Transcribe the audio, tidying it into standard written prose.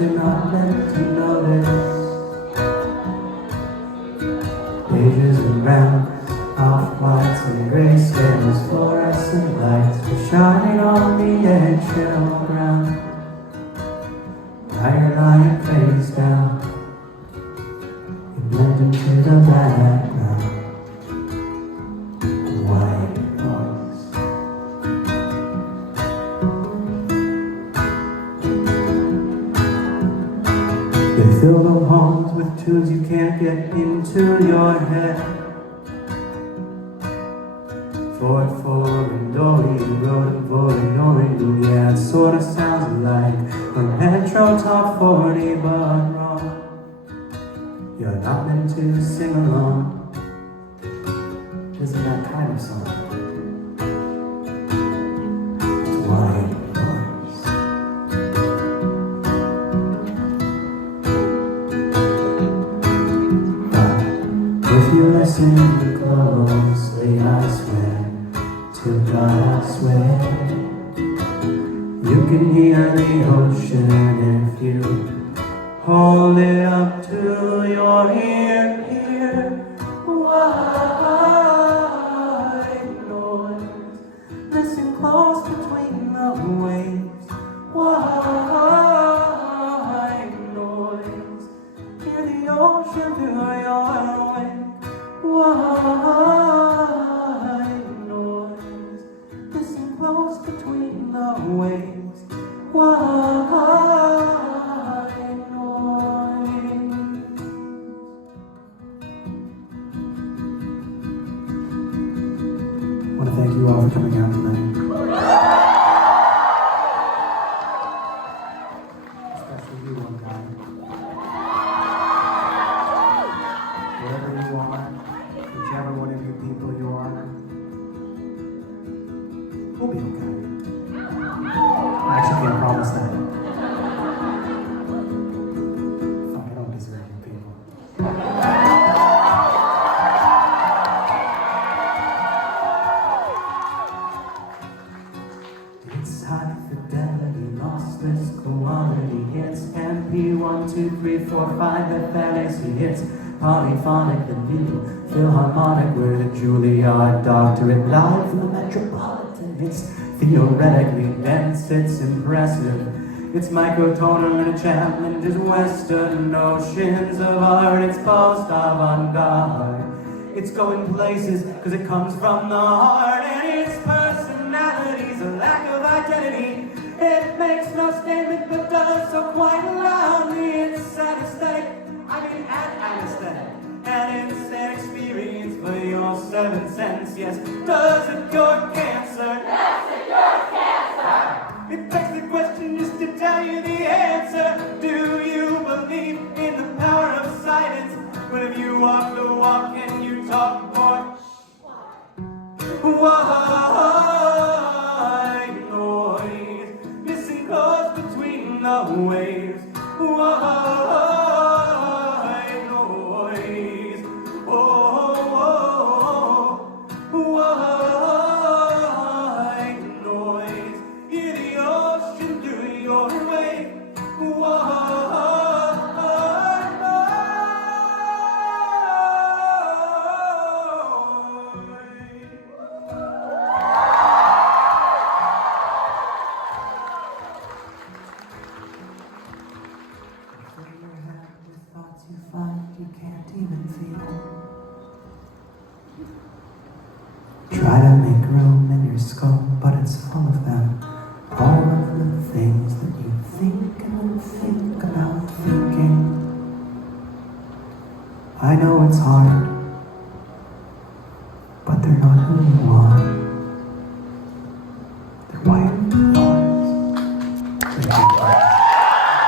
you're not meant to notice. Pages and rounds, off-whites and gray scales, fluorescent lights were shining on the eggshell ground. Now you're lying face down, you blend into the background. White noise. They fill the halls with tunes you can't get into your head. Ford, and Dory, road and Void, yeah, it sort of sounds like a Metro Top 40, but wrong. You're not meant to sing along. Isn't that kind of song? It's white noise. But if you listen closely, I swear to God, I swear, you can hear the ocean if you hold it up to your ear. White noise, listen close between the waves. White noise, hear the ocean through your wings. White noise, listen close between the waves. White noise. I want to thank you all for coming out tonight. Especially you, one guy. Wherever you are, whichever one of you people you are, we'll be okay. I actually can't promise that. Fuck, I don't deserve you people. It's high fidelity, lossless quality hits. MP 1, 2, 3, 4, 5, the fantasy hits. Polyphonic, the new Philharmonic, we're the Juilliard doctorate, live from the Metropolitan. It's theoretically dense, it's impressive. It's microtonal and a Chapman, just Western notions of art. It's post-avant-garde. It's going places because it comes from the heart, and its personality's a lack of identity. It makes no statement but does so quite loudly. It's anesthetic, anesthetic, and it's an experience for your 7 sense. Yes, does it cure cancer? Does it cure cancer? It begs the question just to tell you the answer. Do you believe in the power of silence? When you walk the walk and you talk more. White noise, listen close between the waves. White noise, oh, white noise, hear the ocean through your wave. You find you can't even feel. Try to make room in your skull, but it's full of them. All of the things that you think and think about thinking. I know it's hard